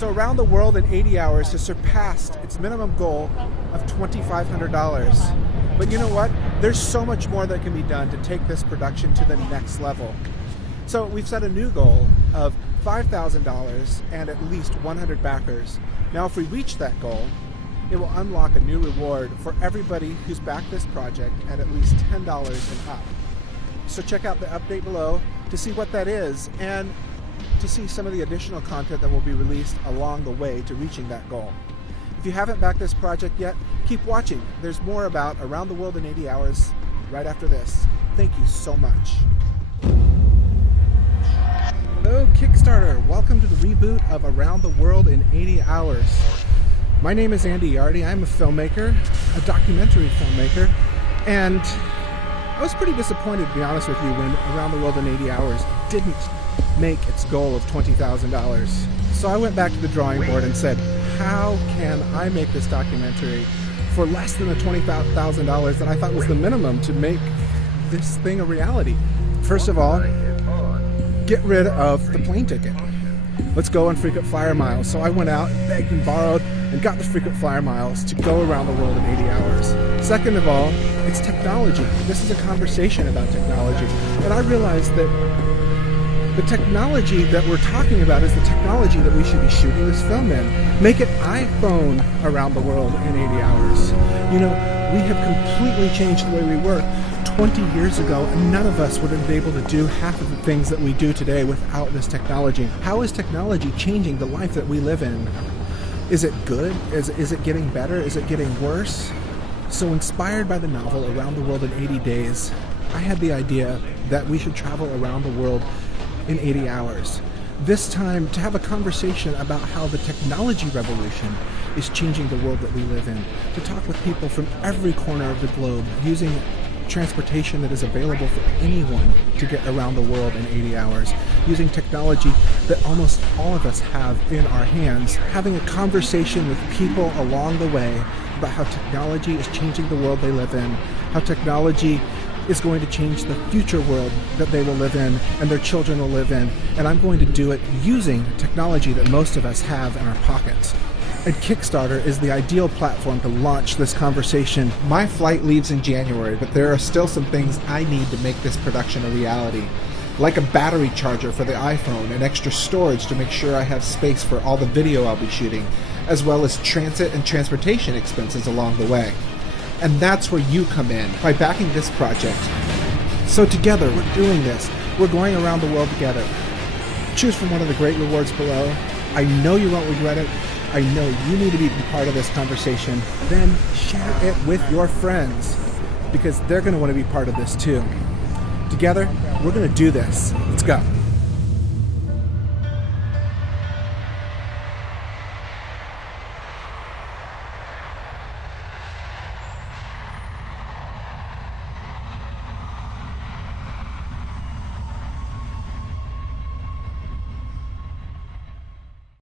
So Around the World in 80 Hours has surpassed its minimum goal of $2,500. But you know what? There's so much more that can be done to take this production to the next level. So we've set a new goal of $5,000 and at least 100 backers. Now if we reach that goal, it will unlock a new reward for everybody who's backed this project at least $10 and up. So check out the update below to see what that is and to see some of the additional content that will be released along the way to reaching that goal. If you haven't backed this project yet, keep watching. There's more about Around the World in 80 Hours right after this. Thank you so much. Hello Kickstarter, welcome to the reboot of Around the World in 80 Hours. My name is Andy Yardy. I'm a filmmaker, a documentary filmmaker, and I was pretty disappointed, to be honest with you, when Around the World in 80 Hours didn't make its goal of $20,000. So I went back to the drawing board and said, how can I make this documentary for less than the $20,000 that I thought was the minimum to make this thing a reality? First of all, get rid of the plane ticket. Let's go on frequent flyer miles. So I went out and begged and borrowed and got the frequent flyer miles to go around the world in 80 hours. Second of all, it's technology. This is a conversation about technology. And I realized that the technology that we're talking about is the technology that we should be shooting this film in. Make it iPhone around the world in 80 hours. You know, we have completely changed the way we work. 20 years ago, none of us would have been able to do half of the things that we do today without this technology. How is technology changing the life that we live in? Is it good? Is it getting better? Is it getting worse? So inspired by the novel Around the World in 80 Days, I had the idea that we should travel around the world in 80 hours. This time to have a conversation about how the technology revolution is changing the world that we live in. To talk with people from every corner of the globe using transportation that is available for anyone to get around the world in 80 hours, using technology that almost all of us have in our hands, having a conversation with people along the way about how technology is changing the world they live in, how technology is going to change the future world that they will live in and their children will live in, and I'm going to do it using technology that most of us have in our pockets. And Kickstarter is the ideal platform to launch this conversation. My flight leaves in January, but there are still some things I need to make this production a reality. Like a battery charger for the iPhone and extra storage to make sure I have space for all the video I'll be shooting, as well as transit and transportation expenses along the way. And that's where you come in, by backing this project. So together, we're doing this. We're going around the world together. Choose from one of the great rewards below. I know you won't regret it. I know you need to be part of this conversation. Then share it with your friends, because they're going to want to be part of this too. Together, we're going to do this. Let's go.